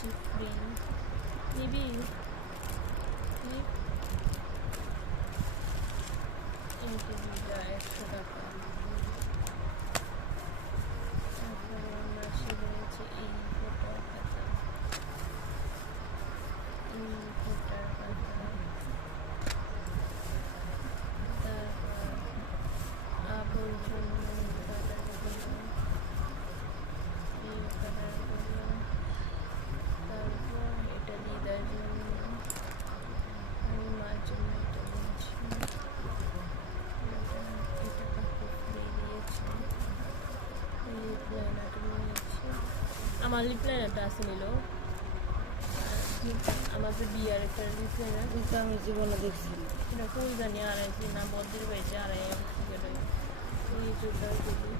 দিচ্ছি ফ্রি, নিবি? এইটা দিলা 100 টাকা। তারপরে আমরা শিখেছি এই ফোটার খাতা, এই ফোটার খাতা, তারপর আবর্জনা কাটারগুলো, এই কাটারগুলো, তারপর এটা দিদার জন্য, আমি মার জন্য এটা নিয়েছি, এটা কাকু ফ্রি দিয়েছে, লিপ লাইনারটা নিয়েছি, আমার লিপ লাইনারটা আসে নিল, আমার যে বিয়ার একটা লিপ লাইনার আমি জীবনে দেখছি এটা ফুল জানি আড়াইছি না বদ্রির বাড়িতে আড়াই এই জুতার দিলি